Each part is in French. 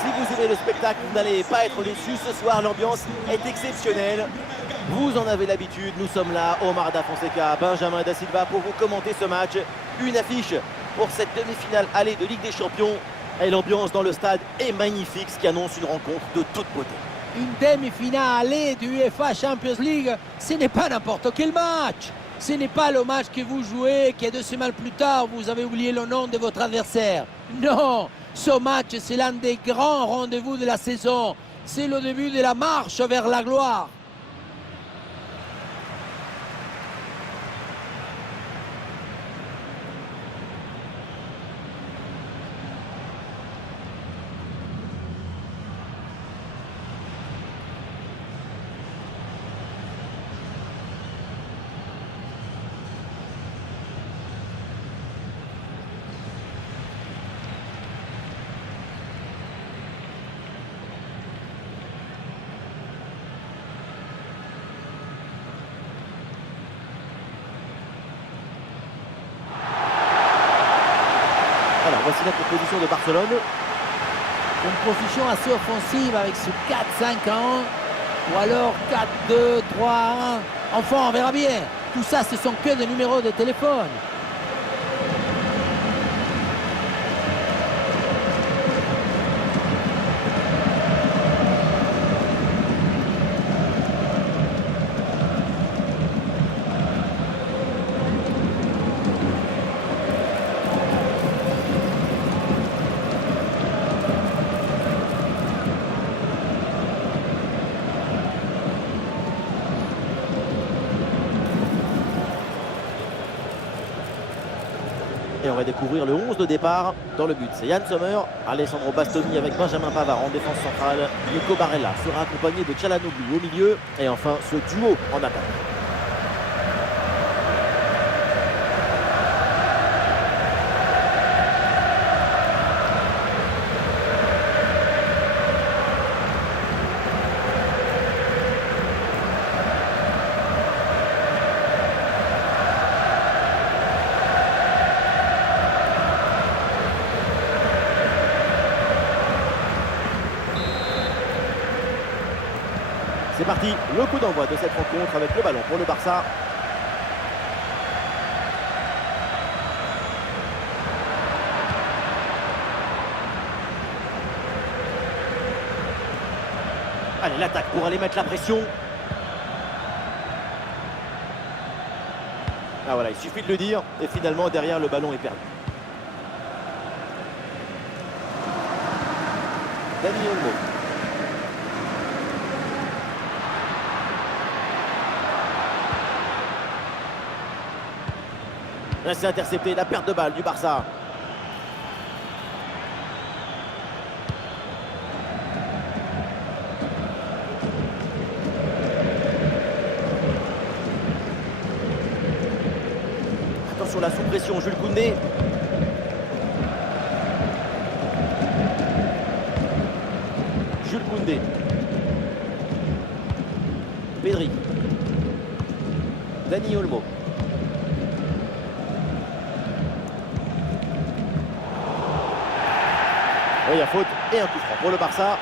Si vous aimez le spectacle, vous n'allez pas être déçus. Ce soir, l'ambiance est exceptionnelle. Vous en avez l'habitude, nous sommes là, Omar Da Fonseca, Benjamin Da Silva pour vous commenter ce match. Une affiche pour cette demi-finale allée de Ligue des Champions. Et l'ambiance dans le stade est magnifique, ce qui annonce une rencontre de toute beauté. Une demi-finale allée du UEFA Champions League, ce n'est pas n'importe quel match. Ce n'est pas le match que vous jouez, que 2 semaines plus tard, vous avez oublié le nom de votre adversaire. Non, ce match, c'est l'un des grands rendez-vous de la saison. C'est le début de la marche vers la gloire. Alors, voici la composition de Barcelone. Une position assez offensive avec ce 4-5-1 ou alors 4-2-3-1. Enfin, on verra bien. Tout ça, ce sont que des numéros de téléphone. Et on va découvrir le 11 de départ dans le but. C'est Yann Sommer, Alessandro Bastoni avec Benjamin Pavard en défense centrale. Nico Barella sera accompagné de Çalhanoğlu au milieu. Et enfin, ce duo en attaque. C'est parti, le coup d'envoi de cette rencontre avec le ballon pour le Barça. Allez, l'attaque pour aller mettre la pression. Ah voilà, il suffit de le dire. Et finalement, derrière, le ballon est perdu. Dani Olmo. Là, c'est intercepté, la perte de balle du Barça. Attention, la sous-pression, Jules Koundé. Jules Koundé. Pedri. Dani Olmo. Oui, il y a faute et un coup franc pour le Barça.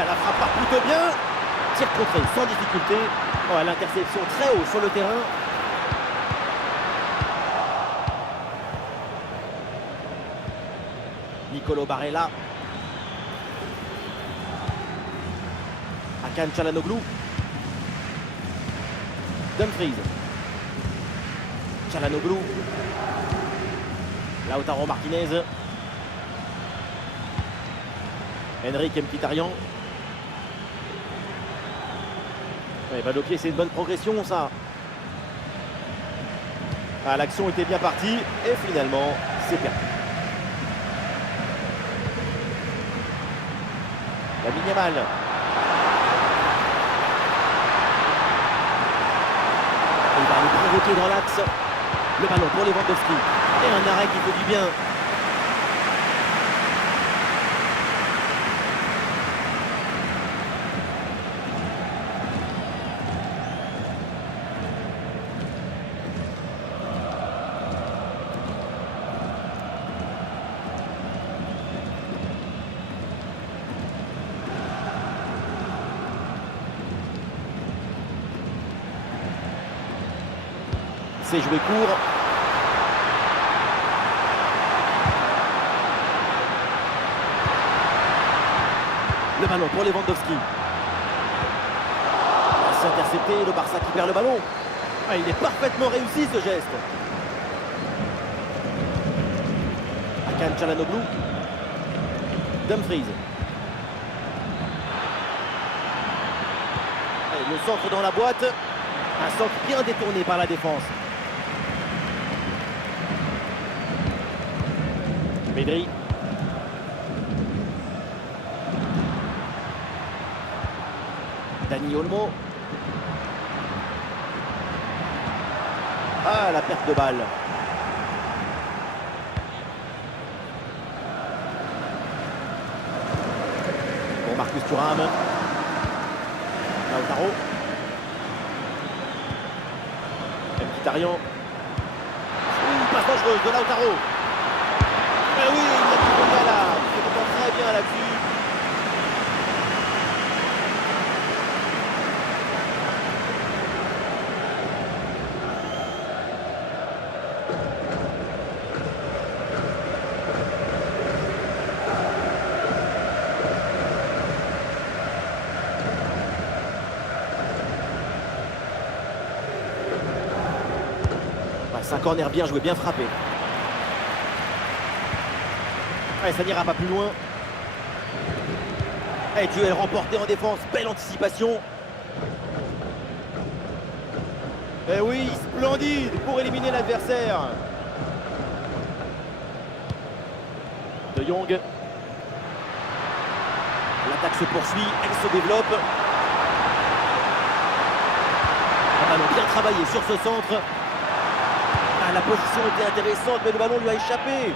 Ah, la frappe part plutôt bien. Tir contré sans difficulté. Oh, l'interception très haut sur le terrain. Nicolo Barella. Hakan Çalhanoğlu. Dumfries. Çalhanoğlu. Lautaro Martinez. Enrique Mkhitaryan. Ouais, balle au pied, c'est une bonne progression, ça. Ah, l'action était bien partie et finalement, c'est perdu. Lamine Yamal. Il va le provoquer dans l'axe. Le ballon pour Lewandowski. Et un arrêt qui fait du bien. C'est joué court. Le ballon pour Lewandowski. C'est intercepté, le Barça qui perd le ballon. Ah, il est parfaitement réussi ce geste. Hakan Çalhanoğlu. Dumfries. Et le centre dans la boîte. Un centre bien détourné par la défense. Pedri. Dani Olmo. Ah, la perte de balle. Pour Marcus Thuram. Lautaro. Mkhitaryan. Passe dangereuse de Lautaro. Mais oui, il y a du Bongala. Il se comprend très bien là-dessus. C'est un corner bien joué, bien frappé. Ouais, ça n'ira pas plus loin. Et duel remporté en défense, belle anticipation. Et oui, splendide pour éliminer l'adversaire. De Jong. L'attaque se poursuit, elle se développe. Un ballon bien travaillé sur ce centre. Ah, la position était intéressante, mais le ballon lui a échappé.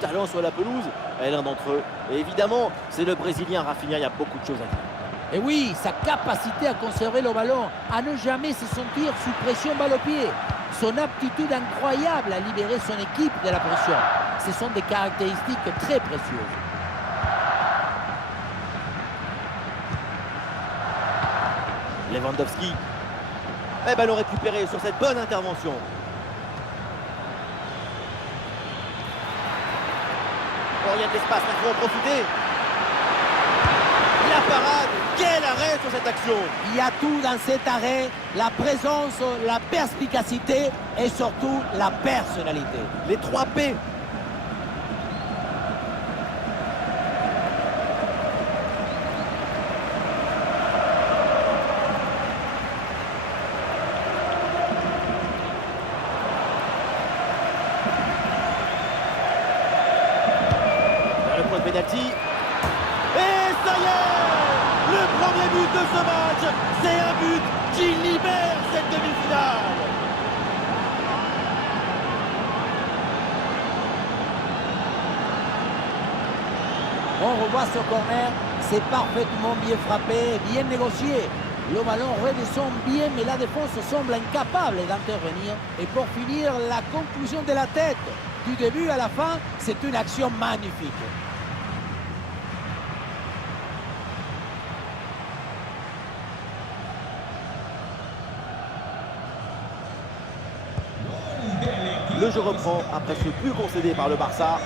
Talent sur la pelouse, et l'un d'entre eux. Et évidemment, c'est le Brésilien Rafinha, il y a beaucoup de choses à dire. Et oui, sa capacité à conserver le ballon, à ne jamais se sentir sous pression balle au pied. Son aptitude incroyable à libérer son équipe de la pression. Ce sont des caractéristiques très précieuses. Lewandowski. Et ballon récupéré sur cette bonne intervention. Oh, il y a de l'espace, il faut en profiter. La parade, quel arrêt sur cette action. Il y a tout dans cet arrêt, la présence, la perspicacité et surtout la personnalité. Les 3 P. Vers le point de pénalty. Et ça y est! Le premier but de ce match, c'est un but qui libère cette demi-finale. On revoit ce corner, c'est parfaitement bien frappé, bien négocié. Le ballon redescend bien, mais la défense semble incapable d'intervenir. Et pour finir, la conclusion de la tête. Du début à la fin, c'est une action magnifique. Le jeu reprend après ce but concédé par le Barça.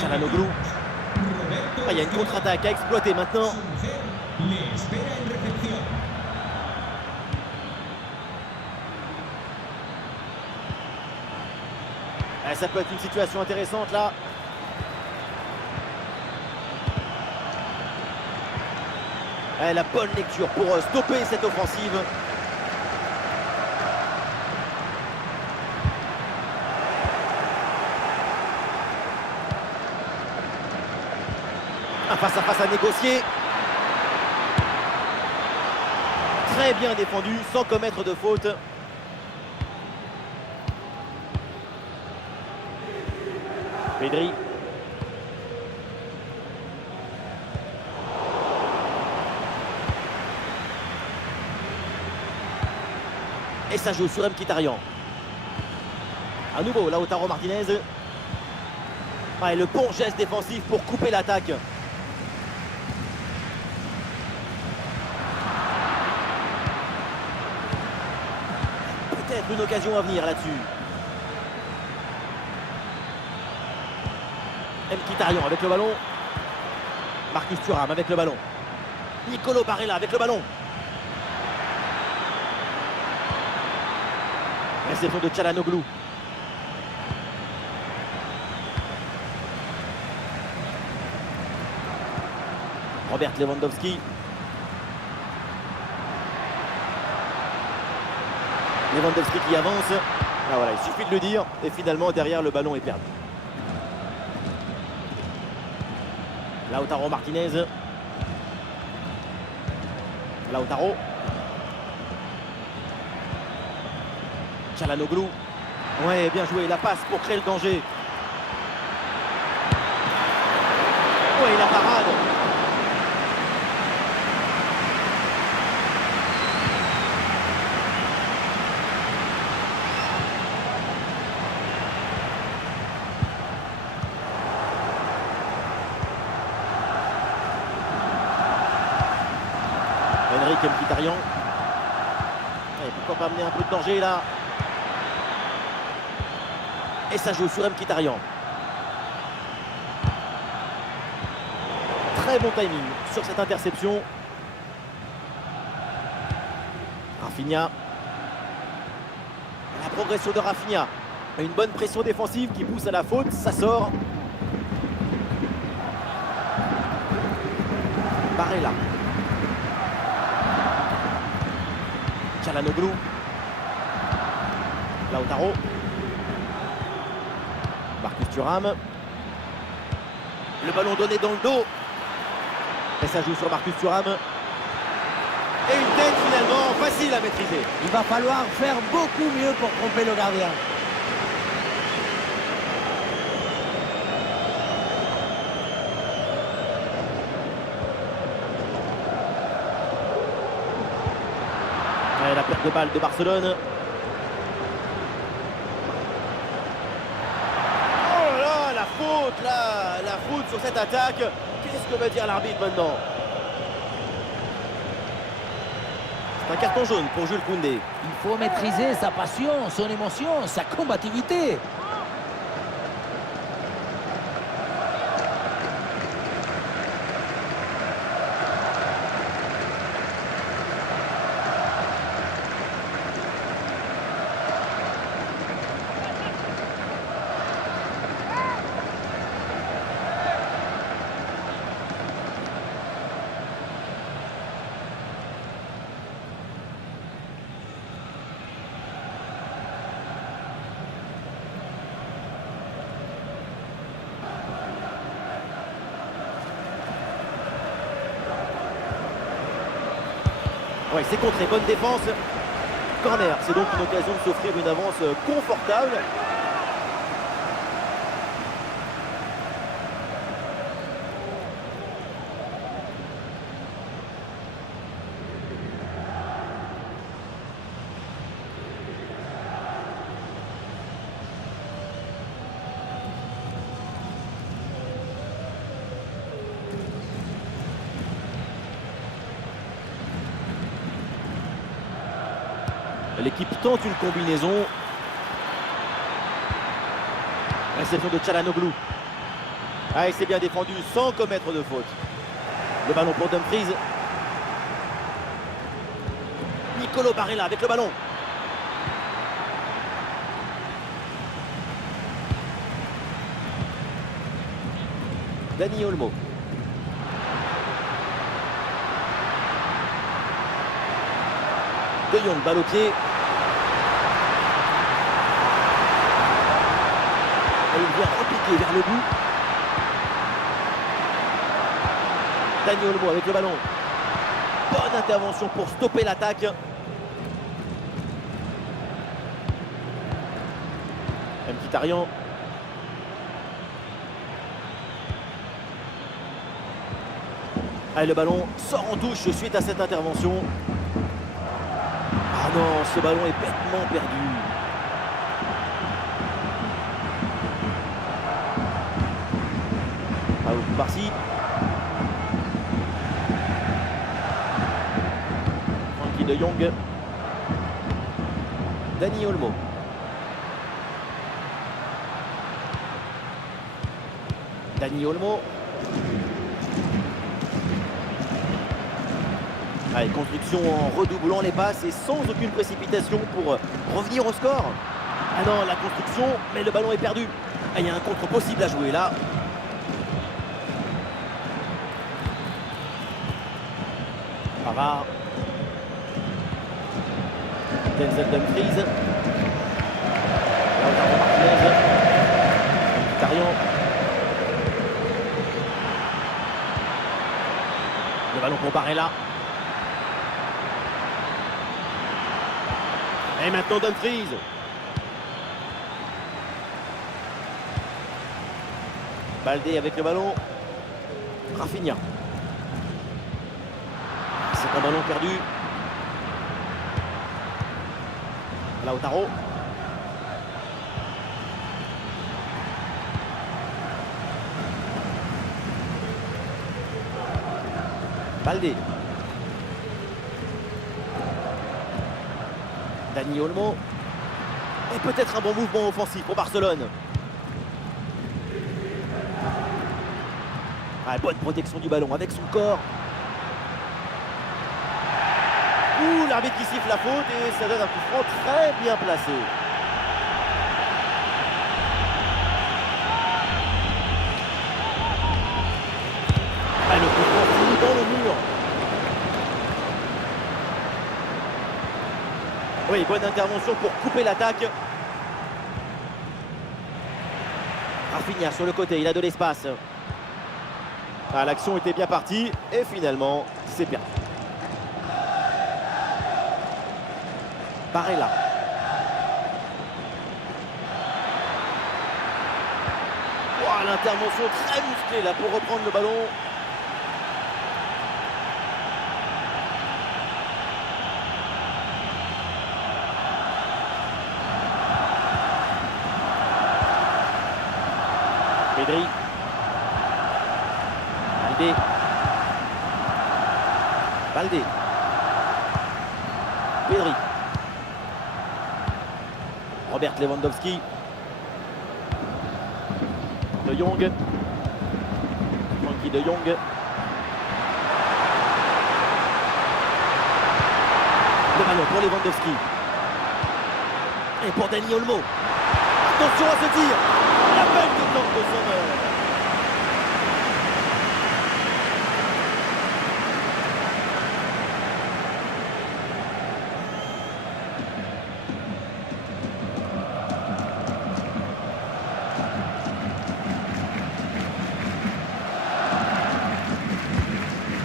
Çalhanoğlu. Ah, il y a une contre-attaque à exploiter maintenant. Ah, ça peut être une situation intéressante là. Ah, la bonne lecture pour stopper cette offensive. Un face-à-face à négocier. Très bien défendu, sans commettre de faute. Pedri. Et ça joue sur Mkhitaryan. À nouveau, Lautaro Martinez. Ah, et le bon geste défensif pour couper l'attaque. Peut-être une occasion à venir là-dessus. Mkhitaryan avec le ballon. Marcus Thuram avec le ballon. Nicolo Barella avec le ballon. Réception de Çalhanoğlu. Robert Lewandowski. Lewandowski qui avance. Ah, voilà, il suffit de le dire. Et finalement, derrière, le ballon est perdu. Lautaro Martinez. Lautaro. Çalhanoğlu. Ouais, bien joué. La passe pour créer le danger. Ouais, la parade. Henrik Mkhitaryan. Et pourquoi pas amener un peu de danger là. Et ça joue sur Mkhitaryan. Très bon timing sur cette interception. Rafinha. La progression de Rafinha. Une bonne pression défensive qui pousse à la faute. Ça sort. Barella. Çalhanoğlu. Lautaro. Marcus Thuram. Le ballon donné dans le dos. Et ça joue sur Marcus Thuram. Et une tête finalement facile à maîtriser. Il va falloir faire beaucoup mieux pour tromper le gardien. Et la perte de balle de Barcelone. Oh là, la faute là, la faute sur cette attaque. Qu'est-ce que va dire l'arbitre maintenant? C'est un carton jaune pour Jules Koundé. Il faut maîtriser sa passion, son émotion, sa combativité. Ouais, c'est contré, bonne défense. Corner, c'est donc une occasion de s'offrir une avance confortable. L'équipe tente une combinaison. Réception de Çalhanoğlu. Ah, il s'est bien défendu sans commettre de faute. Le ballon pour Dumfries. Nicolo Barella avec le ballon. Dani Olmo. De Jong, balle au pied. Et il vient repiquer vers le but. Dani Olmo avec le ballon. Bonne intervention pour stopper l'attaque. Mkhitaryan. Allez, le ballon sort en touche suite à cette intervention. Ah non, ce ballon est bêtement perdu. Raoul Barcy. Frankie de Jong. Dani Olmo. Dani Olmo. Allez, construction en redoublant les passes et sans aucune précipitation pour revenir au score. Ah non, la construction, mais le ballon est perdu. Ah, il y a un contre possible à jouer là. Pavard. Denzel Dumfries. Lautaro Martinez. Mkhitaryan. Le ballon pour Barella. Et maintenant Dumfries. Baldé avec le ballon. Rafinha. C'est un ballon perdu. Lautaro. Baldé. Dani Olmo. Et peut-être un bon mouvement offensif pour Barcelone. Ah, bonne protection du ballon avec son corps. Ouh, l'arbitre qui siffle la faute et ça donne un coup franc très bien placé. Ah, le coup franc finit dans le mur. Oui, bonne intervention pour couper l'attaque. Rafinha sur le côté, il a de l'espace. Ah, l'action était bien partie et finalement, c'est perdu. Barella. Wow, l'intervention très musclée là pour reprendre le ballon. Pedri. Baldé. Baldé. Pedri. Robert Lewandowski. De Jong. Frankie de Jong. Le ballon pour Lewandowski. Et pour Dani Olmo. Attention à ce tir. La belle détente de Sommer.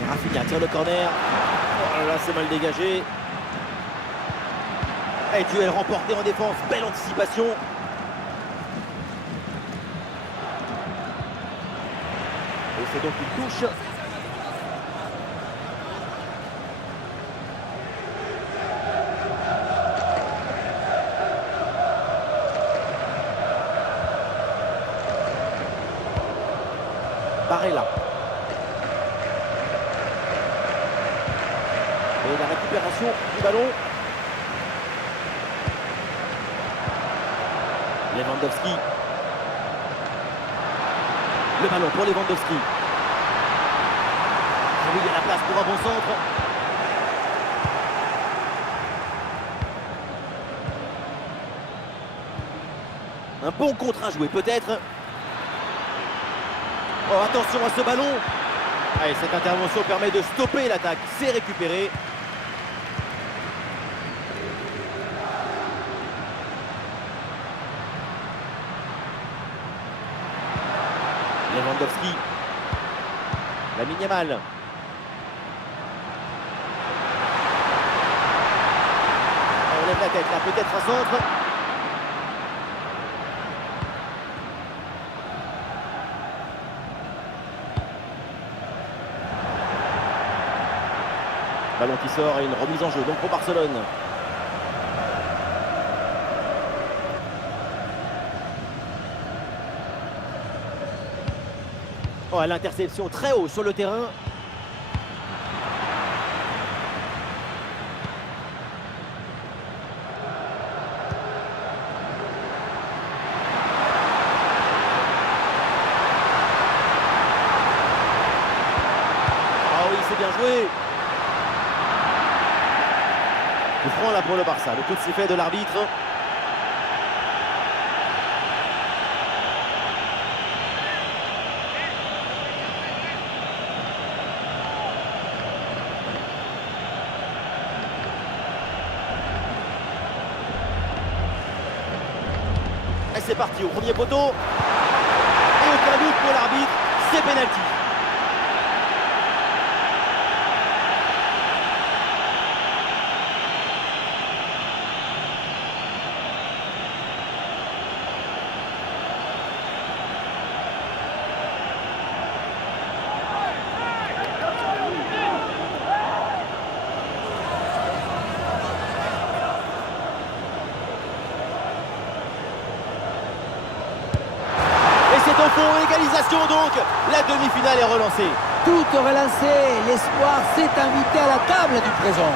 Rafinha tire le corner. Oh là, c'est mal dégagé. Et duel remporté en défense. Belle anticipation. Et c'est donc une touche. Barella. Et la récupération du ballon. Lewandowski. Le ballon pour Lewandowski. Ah oui, il y a la place pour un bon centre. Un bon contre à jouer peut-être. Oh, attention à ce ballon. Allez, cette intervention permet de stopper l'attaque. C'est récupéré. Lewandowski. Lamine Yamal. On lève la tête là, peut-être un centre. Ballon qui sort et une remise en jeu donc pour Barcelone. Oh, l'interception très haut sur le terrain. Ah oui, c'est bien joué. Coup franc là pour le Barça. Le coup de sifflet de l'arbitre. Et c'est parti au premier poteau. Et aucun doute pour l'arbitre, c'est pénalty. C'est au fond, égalisation donc. La demi-finale est relancée. Tout est relancé. L'espoir s'est invité à la table du présent.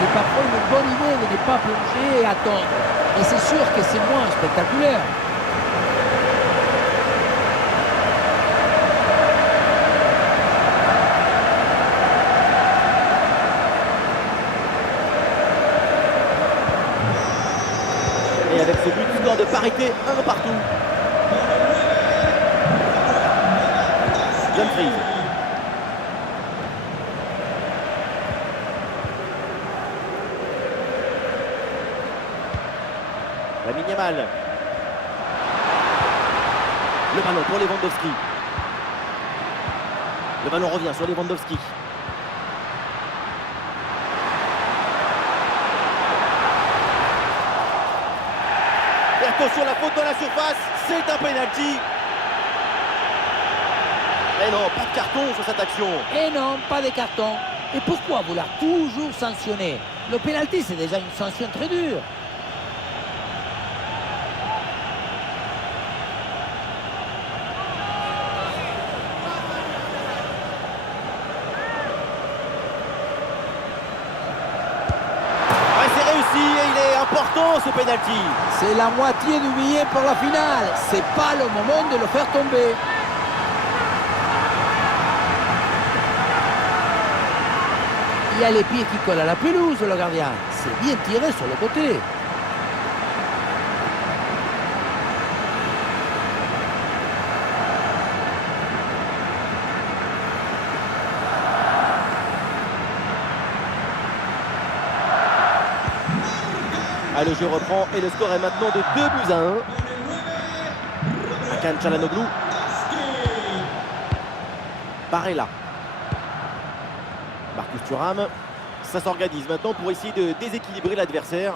C'est parfois une bonne idée de ne pas plonger et attendre. Mais c'est sûr que c'est moins spectaculaire. Et avec ce but, score de parité, un partout. Dumfries. Lamine Yamal. Le ballon pour Lewandowski. Le ballon revient sur Lewandowski. Et attention, la faute dans la surface, c'est un penalty. Et non, pas de carton sur cette action. Et non, pas de carton. Et pourquoi vouloir toujours sanctionner? Le pénalty, c'est déjà une sanction très dure. Ouais, c'est réussi et il est important ce penalty. C'est la moitié du billet pour la finale. C'est pas le moment de le faire tomber. Il y a les pieds qui collent à la pelouse, le gardien. C'est bien tiré sur le côté. Ah, le jeu reprend et le score est maintenant de 2-1. Hakan Çalhanoğlu. Barella. Marcus Thuram. Ça s'organise maintenant pour essayer de déséquilibrer l'adversaire.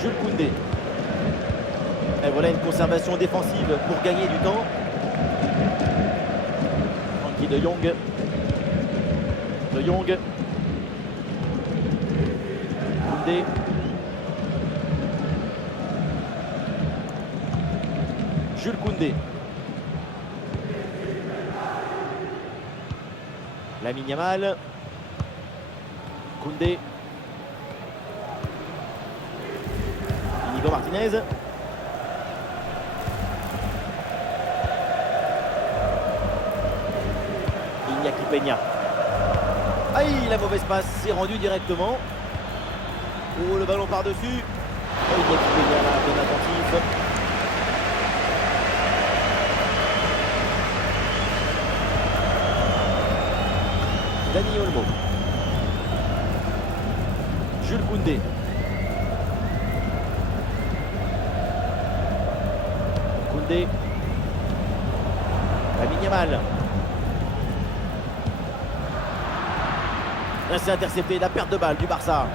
Jules Koundé. Et voilà une conservation défensive pour gagner du temps. Frenkie de Jong. De Jong. Koundé. Jules Koundé. Lamine Yamal. Koundé. Inigo Martinez. Iñaki Peña. Aïe, la mauvaise passe, c'est rendu directement. Oh, le ballon par-dessus. Oh, Iñaki Peña là, bien attentif. Dani Olmo. Jules Koundé. Koundé. Lamine Yamal. Là, c'est intercepté, la perte de balle du Barça.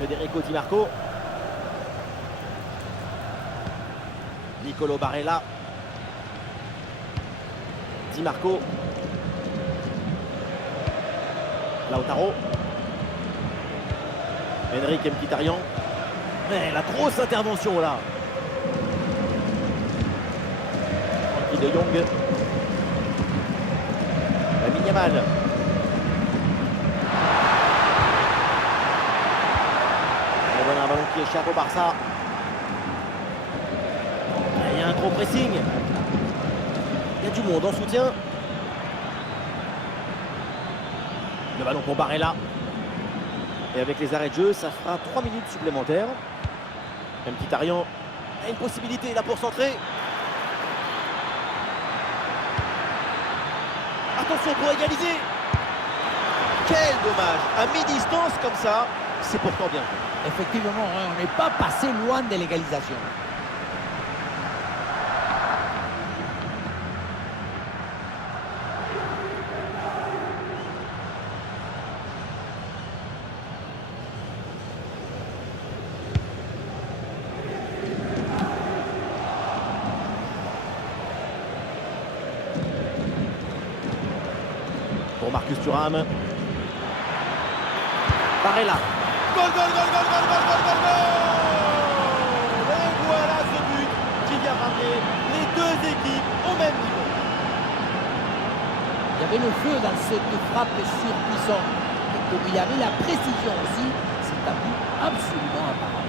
Federico Di Marco. Nicolo Barella. Di Marco. Lautaro. Henrique Mkhitaryan. Mais la grosse intervention là. Frankie de Jong. Lamine Yamal. On donne un ballon qui échappe au Barça. Il y a un gros pressing. Il y a du monde en soutien. Le ballon pour Barella. Et avec les arrêts de jeu, ça fera 3 minutes supplémentaires. Mkhitaryan a une possibilité là pour centrer. Attention pour égaliser. Quel dommage. À mi-distance comme ça, c'est pourtant bien. Effectivement, hein, on n'est pas passé loin de l'égalisation. Pour Marcus Thuram. Barella. Goal, goal, goal, goal, goal, goal, goal, goal, goal. Et voilà ce but qui vient ramener les deux équipes au même niveau. Il y avait le feu dans cette frappe surpuissante. Et comme il y avait la précision aussi, c'est un but absolument imparable.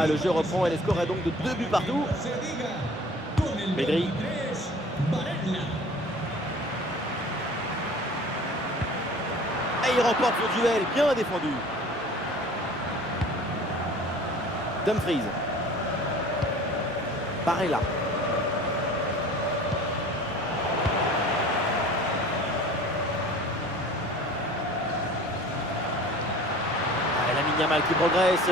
Ah, le jeu reprend et le score est donc de 2 buts partout. Pedri. Et il remporte le duel, bien défendu. Dumfries. Barella. Lamine Yamal qui progresse.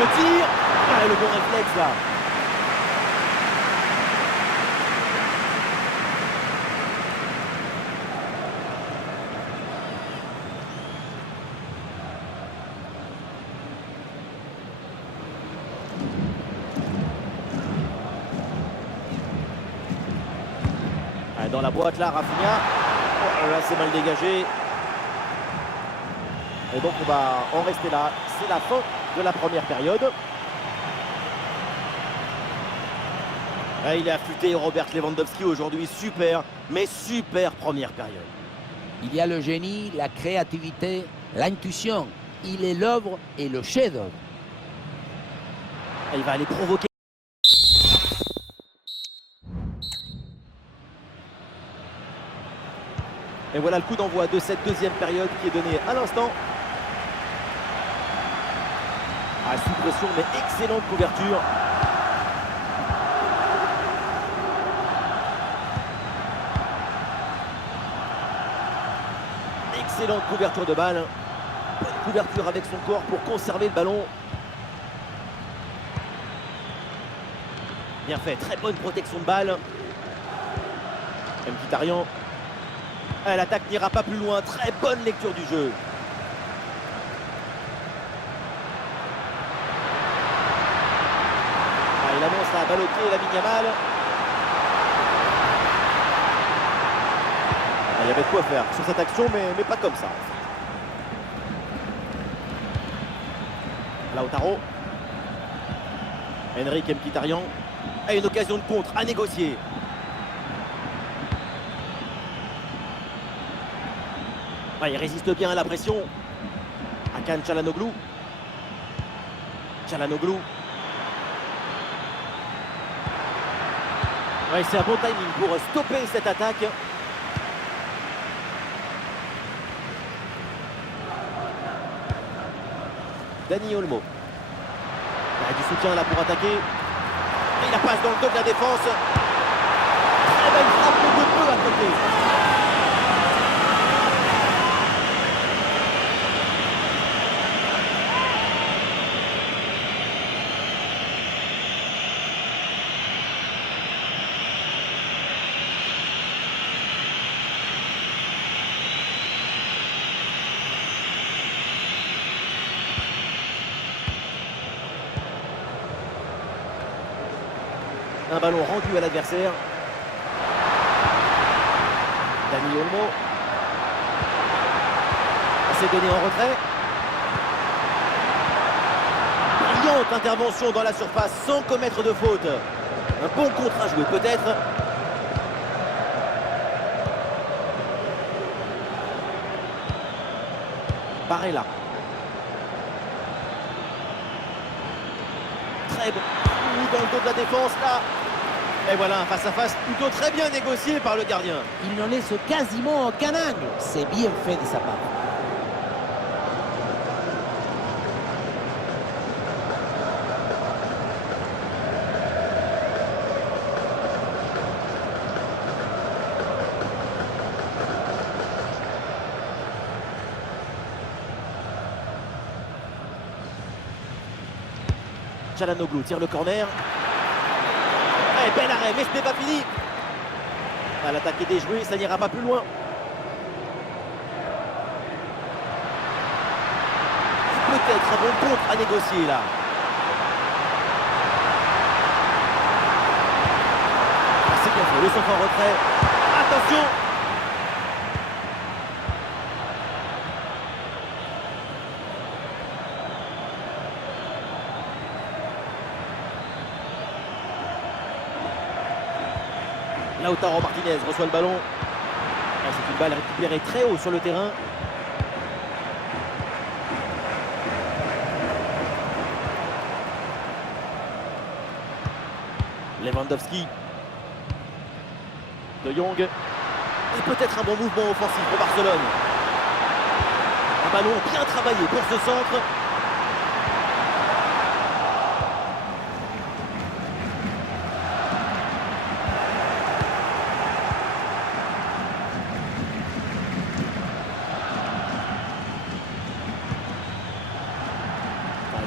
Le tir. Ah, le bon réflexe là. Ah, dans la boîte là, Rafinha. Oh, là c'est mal dégagé. Et donc on va en rester là. C'est la fin de la première période. Ah, il est affûté Robert Lewandowski aujourd'hui. Super, mais super première période. Il y a le génie, la créativité, l'intuition. Il est l'œuvre et le chef-d'œuvre. Il va aller provoquer. Et voilà le coup d'envoi de cette deuxième période qui est donné à l'instant. Ah, sous pression, mais excellente couverture. Excellente couverture de balle. Bonne couverture avec son corps pour conserver le ballon. Bien fait, très bonne protection de balle. Mkhitaryan. L'attaque n'ira pas plus loin. Très bonne lecture du jeu. Il avance à balle au pied, Lamine Yamal. Il y avait de quoi faire sur cette action, mais pas comme ça. Lautaro. Henrik Mkhitaryan. Et une occasion de contre à négocier. Il résiste bien à la pression. Hakan Çalhanoğlu. Çalhanoğlu. C'est un bon timing pour stopper cette attaque. Dani Olmo. Il y a du soutien là pour attaquer. Et la passe dans le dos de la défense. Très belle frappe de peu à côté. Un ballon rendu à l'adversaire. Dani Olmo. C'est donné en retrait. Brillante intervention dans la surface sans commettre de faute. Un bon contre à jouer peut-être. Barella. Très bon. Dans le dos de la défense là. Et voilà un face à face plutôt très bien négocié par le gardien. Il n'en laisse quasiment aucun angle. C'est bien fait de sa part. Çalhanoğlu tire le corner. Bel arrêt, mais ce n'est pas fini. L'attaque est déjouée, ça n'ira pas plus loin. Peut-être un bon contre à négocier là. C'est bien fait, le centre en retrait. Attention! Lautaro Martinez reçoit le ballon. C'est une balle récupérée très haut sur le terrain. Lewandowski. De Jong. Et peut-être un bon mouvement offensif pour Barcelone. Un ballon bien travaillé pour ce centre.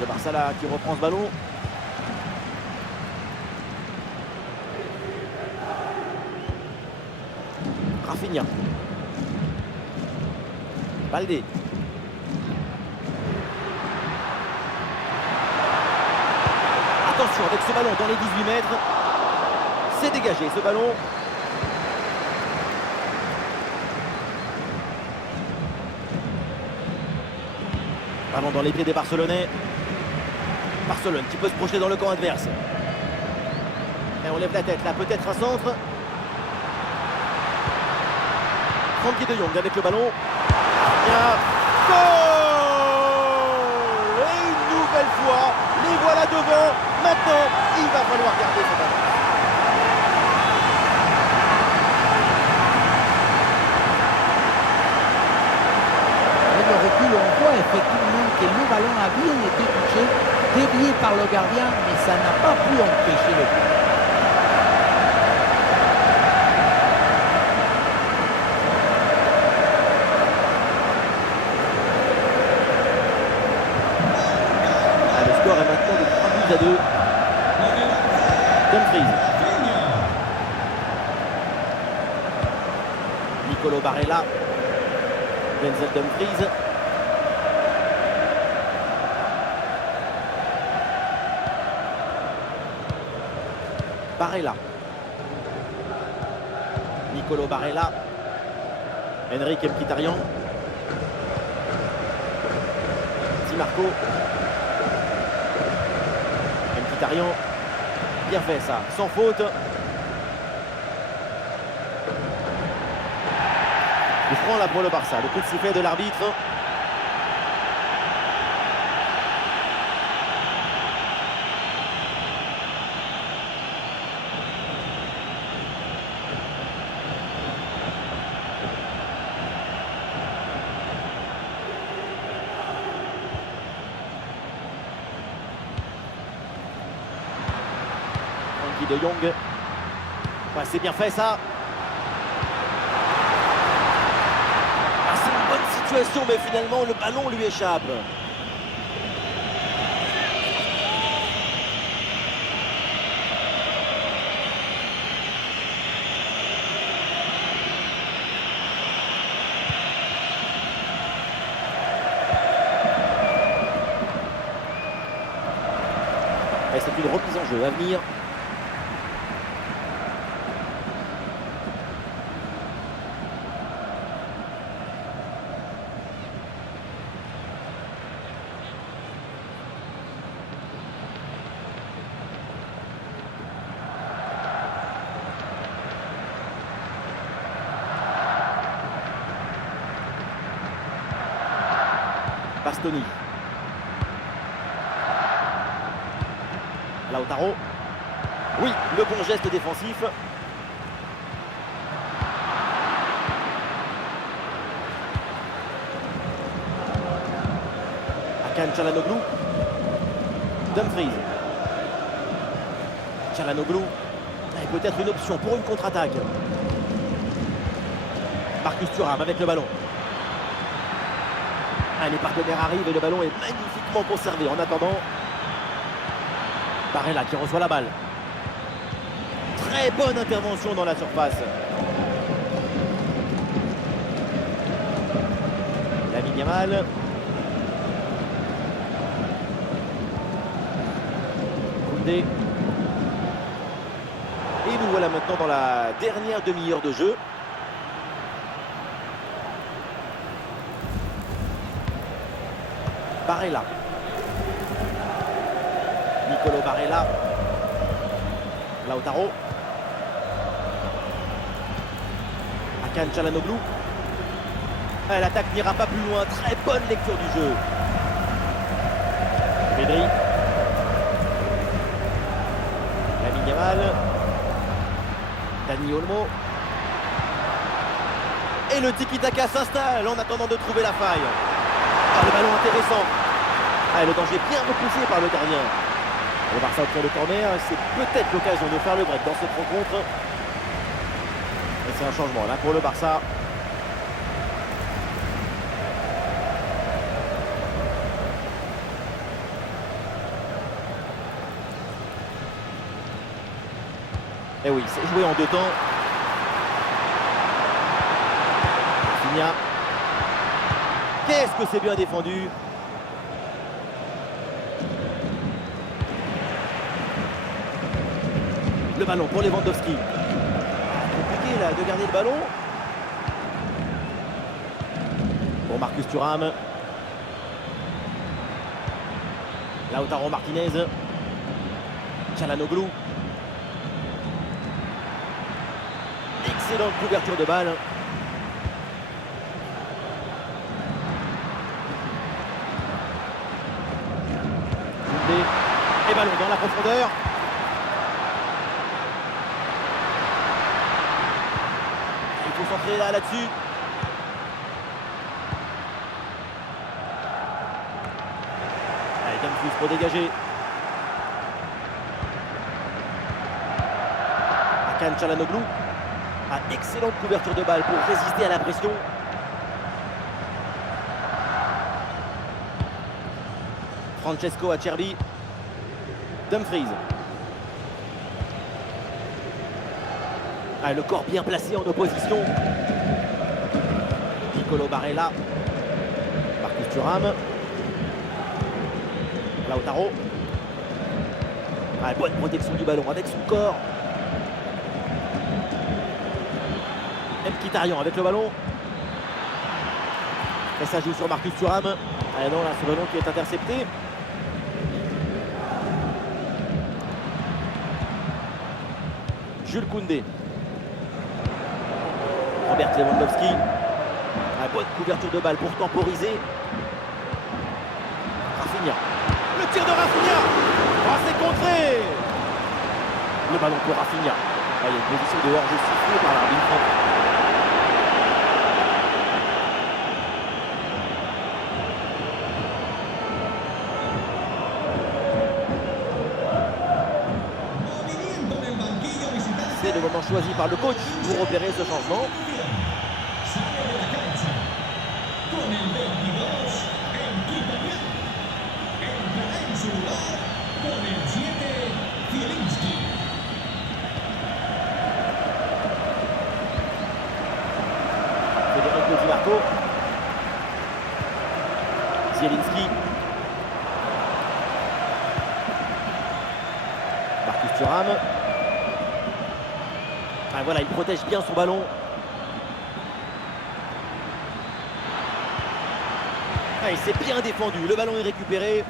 Le Barça là qui reprend ce ballon. Rafinha. Baldé. Attention avec ce ballon dans les 18 mètres. C'est dégagé ce ballon. Ballon dans les pieds des Barcelonais. Barcelone qui peut se projeter dans le camp adverse. Et on lève la tête là, peut-être un centre. Frenkie de Jong avec le ballon. Bien. Goal! Et une nouvelle fois, les voilà devant. Maintenant, il va falloir garder cette avance. Avec le recul, on voit effectivement que le ballon a bien été touché, dévié par le gardien, mais ça n'a pas pu empêcher le but. Le score est maintenant de 3 buts à 2. Dumfries. Denzel Dumfries. Barella. Nicolo Barella. Henrique Mkhitaryan. Di Marco. Mkhitaryan. Bien fait ça, sans faute. Coup franc là pour le Barça. Le coup de sifflet de l'arbitre. De Jong. Ouais, c'est bien fait ça. Ah, c'est une bonne situation, mais finalement le ballon lui échappe. Et c'est une remise en jeu à venir. Bastoni. Lautaro. Oui, le bon geste défensif. Hakan Çalhanoğlu. Dumfries. Çalhanoğlu. Et peut-être une option pour une contre-attaque. Marcus Thuram avec le ballon. Ah, les partenaires arrivent et le ballon est magnifiquement conservé. En attendant, Barella qui reçoit la balle. Très bonne intervention dans la surface. Lamine Yamal. Koundé. Et nous voilà maintenant dans la dernière demi-heure de jeu. Barella. Nicolo Barella. Lautaro. Hakan Çalhanoğlu. L'attaque n'ira pas plus loin. Très bonne lecture du jeu. Pedri. Lamine Yamal. Dani Olmo. Et le tiki-taka s'installe en attendant de trouver la faille. Ah, le ballon intéressant. Ah, le danger bien repoussé par le gardien. Le Barça obtient le corner. C'est peut-être l'occasion de faire le break dans cette rencontre. Et c'est un changement là pour le Barça. Et oui, c'est joué en deux temps. Rafinha. Qu'est-ce que c'est bien défendu. Le ballon pour Lewandowski. Compliqué là de garder le ballon. Pour Marcus Thuram. Lautaro Martinez. Çalhanoğlu. Excellente couverture de balle. Et ballon dans la profondeur. Il faut s'entrer là-dessus. Allez, Dumfries pour dégager. Hakan Çalhanoğlu. Excellente couverture de balle pour résister à la pression. Francesco Acerbi. Dumfries. Le corps bien placé en opposition. Nicolo Barella. Marcus Thuram. Lautaro. Ah, bonne protection du ballon avec son corps. Mkhitaryan avec le ballon. Et ça joue sur Marcus Thuram. Ah non, là, ce ballon qui est intercepté. Jules Koundé. Robert Lewandowski. Ah, bonne couverture de balle pour temporiser. Rafinha. Le tir de Rafinha. Oh, c'est contré. Le ballon pour Rafinha. Ah, il y a une position de hors-jeu sifflée par l'arbitre. C'est le moment choisi par le coach pour opérer ce changement. Federico Di Marco. Zielinski. Marcus Thuram. Ah, voilà, il protège bien son ballon. Ah, il s'est bien défendu. Le ballon est récupéré.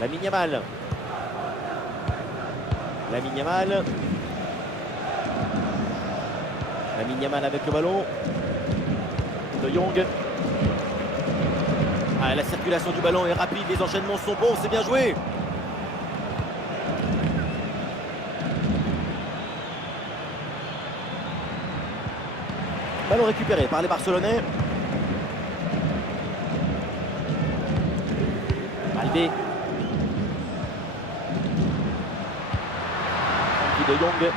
Lamine Yamal. Lamine Yamal. Lamine Yamal avec le ballon. De Jong. Ah, la circulation du ballon est rapide. Les enchaînements sont bons. C'est bien joué. Ballon récupéré par les Barcelonais. Balde. De Jong.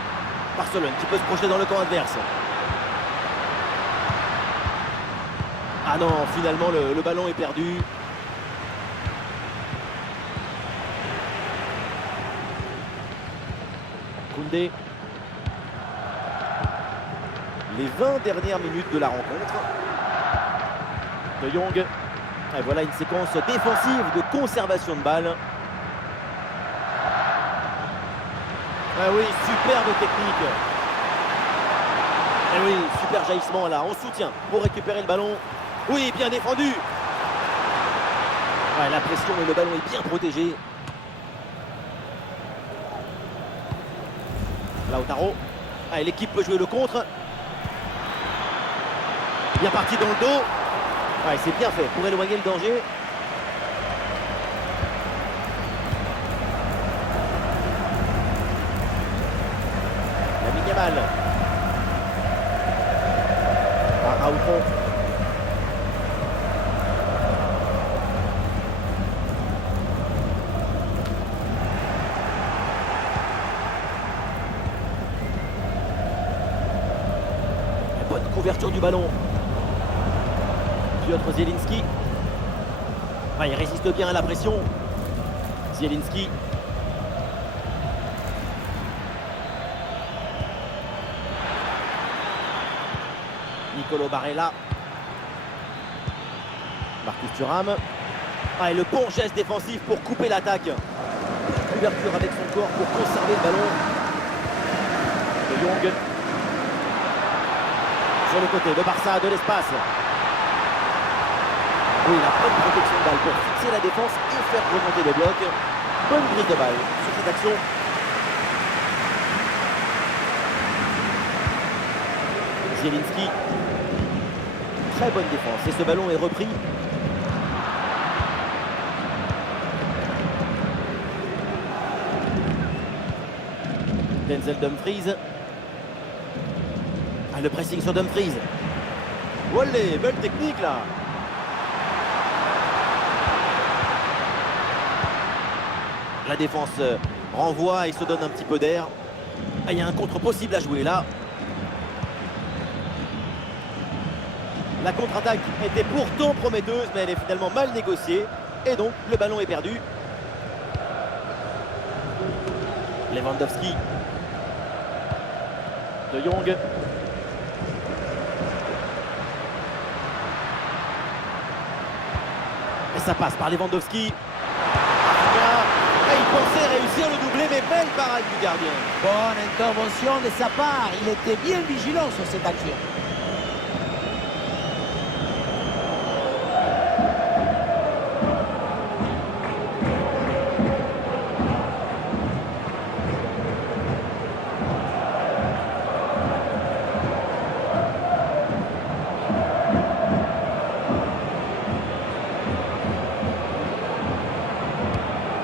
Barcelone qui peut se projeter dans le camp adverse. Ah non, finalement le ballon est perdu. Koundé. Les 20 dernières minutes de la rencontre. De Jong. Et voilà une séquence défensive de conservation de balle. Ah oui, superbe technique. Et oui, super jaillissement là, en soutien pour récupérer le ballon. Oui, bien défendu. Ouais, la pression et le ballon est bien protégé. Lautaro. Ah, l'équipe peut jouer le contre. Bien parti dans le dos. Ouais, c'est bien fait pour éloigner le danger. Lamine Yamal. Araujo. Bonne couverture du ballon. Piotr Zielinski. Ah, il résiste bien à la pression. Zielinski. Nicolo Barella. Marcus Thuram. Ah, et le bon geste défensif pour couper l'attaque. Couverture avec son corps pour conserver le ballon. De Jong. Sur le côté, le Barça a de l'espace. Oui, la bonne protection de balle pour fixer la défense et faire remonter le bloc. Bonne prise de balle sur cette action. Zielinski. Très bonne défense et ce ballon est repris. Denzel Dumfries. Ah, le pressing sur Dumfries. Olé, belle technique là. La défense renvoie et se donne un petit peu d'air. Ah, il y a un contre possible à jouer là. La contre-attaque était pourtant prometteuse, mais elle est finalement mal négociée. Et donc, le ballon est perdu. Lewandowski. De Jong. ça passe par Lewandowski. Rafinha. Et il pensait réussir le doublé, mais belle parade du gardien. Bonne intervention de sa part. Il était bien vigilant sur cette action.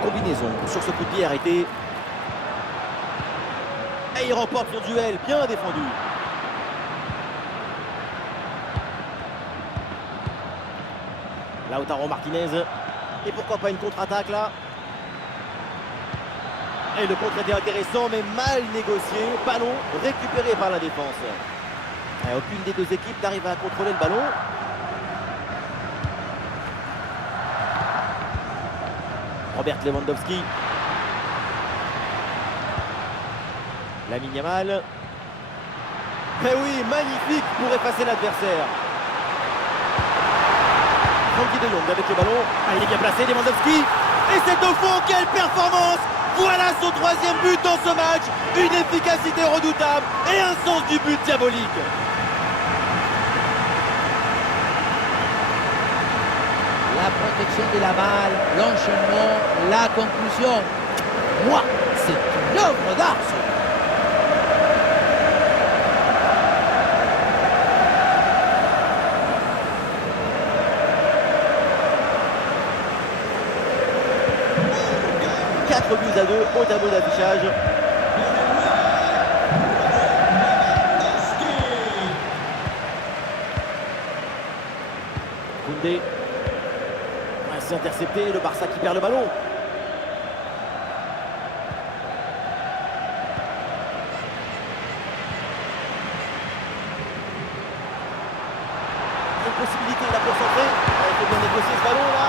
Combinaison sur ce coup de pied arrêté. Et il remporte son duel, bien défendu. Lautaro Martinez. Et pourquoi pas une contre-attaque là? Et le contre était intéressant mais mal négocié. Ballon récupéré par la défense. Et aucune des deux équipes n'arrive à contrôler le ballon. Robert Lewandowski. Lamine Yamal. Mais oui, magnifique pour effacer l'adversaire. Frankie de Jong avec le ballon. Ah, il est bien placé, Lewandowski. Et c'est au fond, quelle performance! Voilà son troisième but dans ce match. Une efficacité redoutable et un sens du but diabolique. La protection de la balle, l'enchaînement, la conclusion. Moi, c'est une œuvre d'art. Quatre buts à 2 au tableau d'affichage. Koundé. C'est intercepté, le Barça qui perd le ballon. Une possibilité là pour centrer. Il faut bien négocier ce ballon là.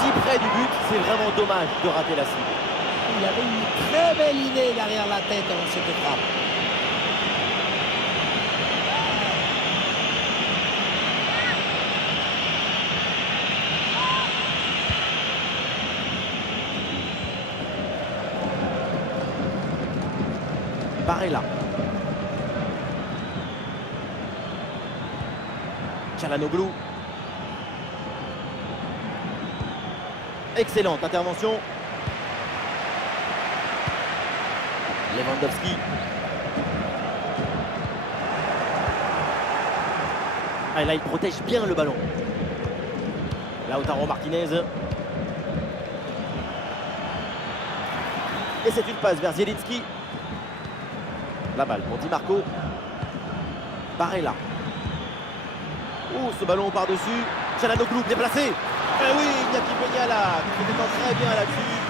Si près du but, c'est vraiment dommage de rater la cible. Il avait une très belle idée derrière la tête dans cette frappe. Barella. Çalhanoğlu. Excellente intervention. Lewandowski. Ah, là, il protège bien le ballon. Lautaro Martinez. Et c'est une passe vers Zielinski. La balle pour Di Marco. Barella. Oh, ce ballon par-dessus. Çalhanoğlu déplacé. Eh oui, Iñaki Peña qui se défend très bien là-dessus.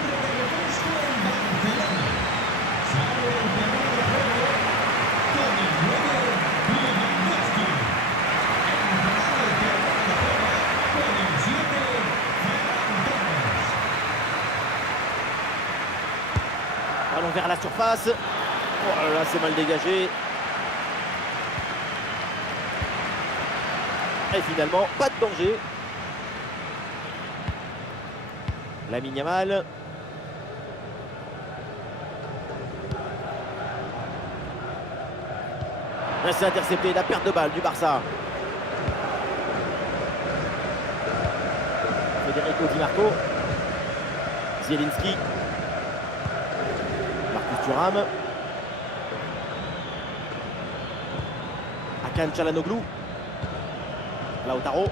Ballon vers la surface. Oh là là, c'est mal dégagé. Et finalement, pas de danger. Lamine Yamal. C'est intercepté, la perte de balle du Barça. Federico Di Marco. Zielinski. Marcus Thuram. Hakan Çalhanoğlu. Lautaro.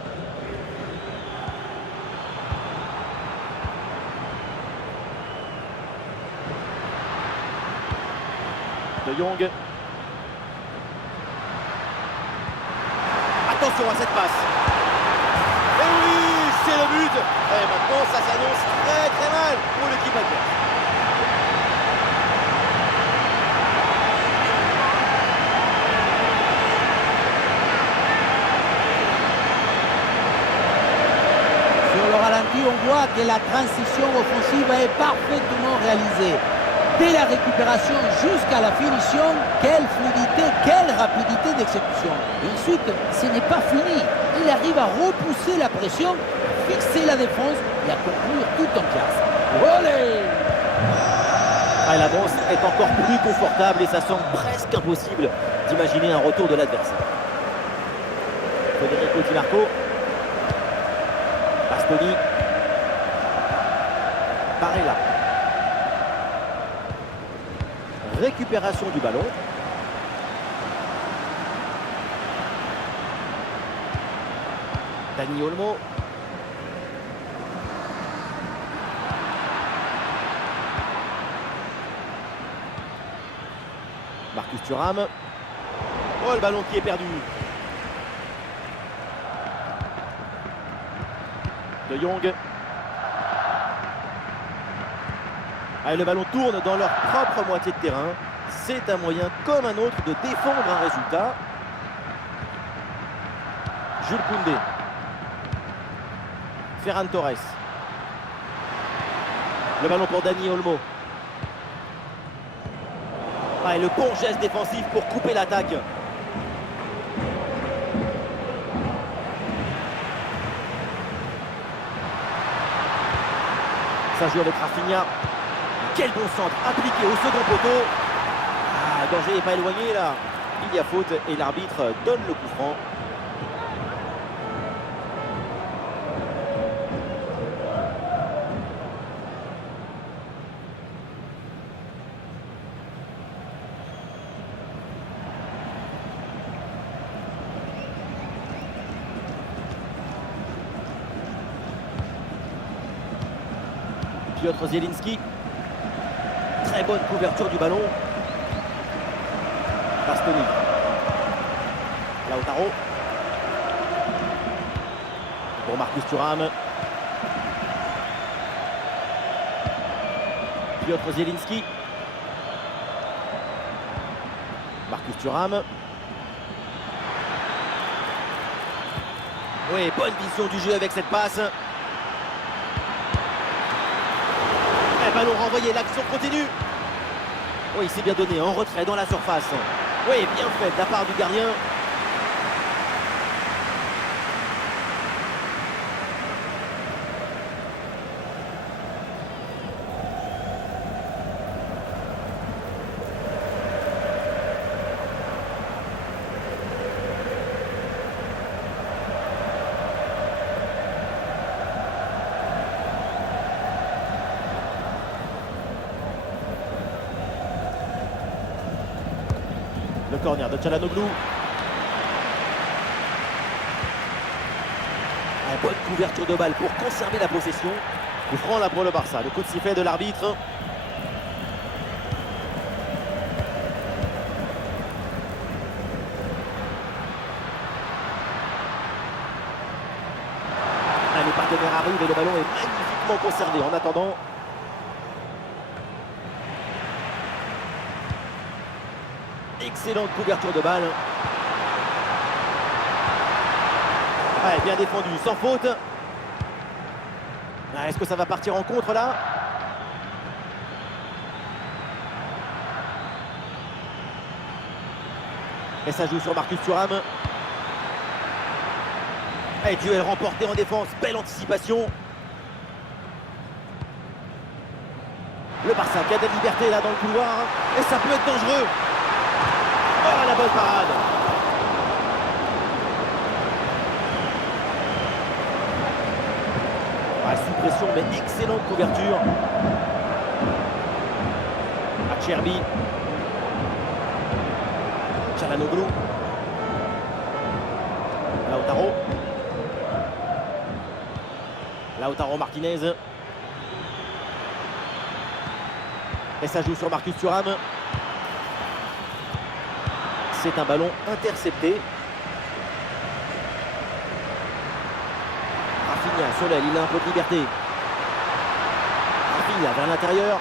De Jong. Attention à cette passe. Et oui, c'est le but. Et maintenant, ça s'annonce très très mal pour l'équipe adverse. Sur le ralenti, on voit que la transition offensive est parfaitement réalisée. Dès la récupération jusqu'à la finition, quelle fluidité, quelle rapidité d'exécution. Et ensuite, ce n'est pas fini. Il arrive à repousser la pression, fixer la défense et à conclure tout en classe. Olé! Ah, l'avance est encore plus confortable et ça semble presque impossible d'imaginer un retour de l'adversaire. Federico Di Marco. Bastoni. Barella. Récupération du ballon. Dani Olmo. Marcus Thuram. Oh, le ballon qui est perdu. De Jong. Allez, le ballon tourne dans leur propre moitié de terrain. C'est un moyen comme un autre de défendre un résultat. Jules Koundé. Ferran Torres. Le ballon pour Dani Olmo. Ah, et le bon geste défensif pour couper l'attaque. Ça joue avec Rafinha. Quel bon centre appliqué au second poteau. Ah, le danger n'est pas éloigné là. Il y a faute et l'arbitre donne le coup franc. Piotr Zielinski. Très bonne couverture du ballon. Bastoni. Lautaro. Pour Marcus Thuram. Piotr Zielinski. Marcus Thuram. Oui, bonne vision du jeu avec cette passe. Ballon renvoyé, l'action continue. Oui, il s'est bien donné en retrait dans la surface. Oui, bien fait de la part du gardien. Le corner de Çalhanoğlu. Bonne couverture de balle pour conserver la possession. Coup franc là pour le Barça. Le coup de sifflet de l'arbitre. Les partenaires arrivent et le ballon est magnifiquement conservé. En attendant, excellente couverture de balle. Ouais, bien défendu, sans faute. Est-ce que ça va partir en contre là? Et ça joue sur Marcus Thuram. Et duel remporté en défense, belle anticipation. Le Barça qui a de la liberté là dans le couloir. Et ça peut être dangereux. Oh, la bonne parade. Sous pression, mais excellente couverture. Acerbi. Çalhanoğlu. Lautaro. Lautaro Martinez. Et ça joue sur Marcus Thuram. C'est un ballon intercepté. Rafinha sur l'aile, il a un peu de liberté. Rafinha vers l'intérieur.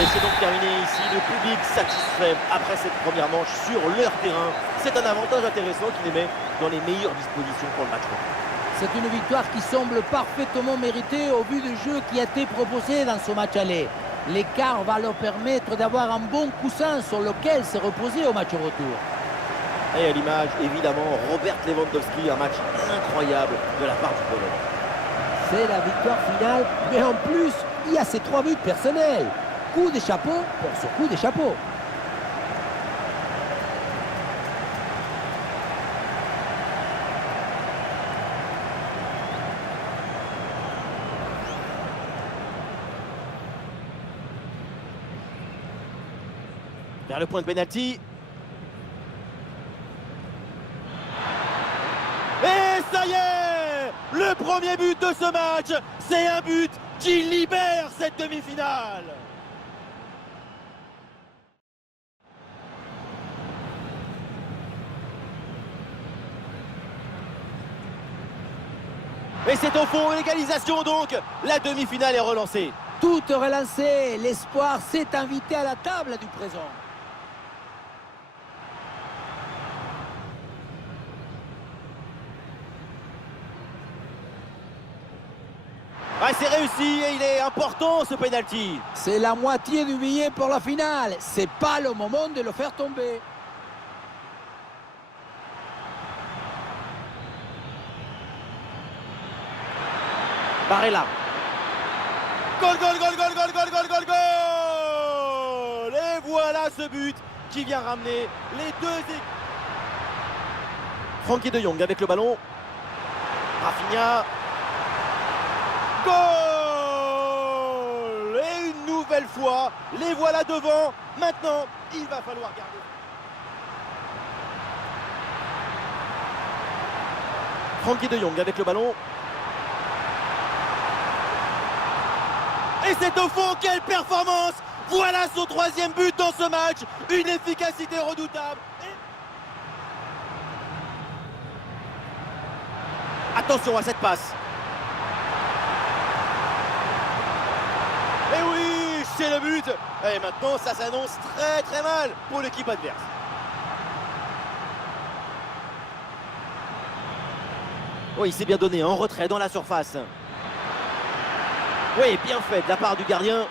Et c'est donc terminé ici. Le public satisfait après cette première manche sur leur terrain. C'est un avantage intéressant qui les met dans les meilleures dispositions pour le match. C'est une victoire qui semble parfaitement méritée au vu du jeu qui a été proposé dans ce match aller. L'écart va leur permettre d'avoir un bon coussin sur lequel se reposer au match retour. Et à l'image, évidemment, Robert Lewandowski, un match incroyable de la part du Pologne. C'est la victoire finale, mais en plus, il y a ces 3 buts personnels. Coup de chapeau pour ce coup de chapeau. Vers le point de pénalty. Et ça y est! Le premier but de ce match, c'est un but qui libère cette demi-finale. Et c'est au fond, égalisation donc. La demi-finale est relancée. Tout est relancé, l'espoir s'est invité à la table du présent. Ah, c'est réussi et il est important ce penalty. C'est la moitié du billet pour la finale. C'est pas le moment de le faire tomber. Barella. Goal, goal, goal, goal, goal, goal, goal, goal, goal. Et voilà ce but qui vient ramener les deux équipes. Frenkie de Jong avec le ballon. Rafinha. Goal! Et une nouvelle fois, les voilà devant. Maintenant, il va falloir garder. Frenkie de Jong avec le ballon. Et c'est au fond, quelle performance! Voilà son 3e but dans ce match. Une efficacité redoutable. Attention à cette passe. Et oui, c'est le but. Et maintenant, ça s'annonce très très mal pour l'équipe adverse. Oui, il s'est bien donné en retrait dans la surface. Oui, bien fait de la part du gardien.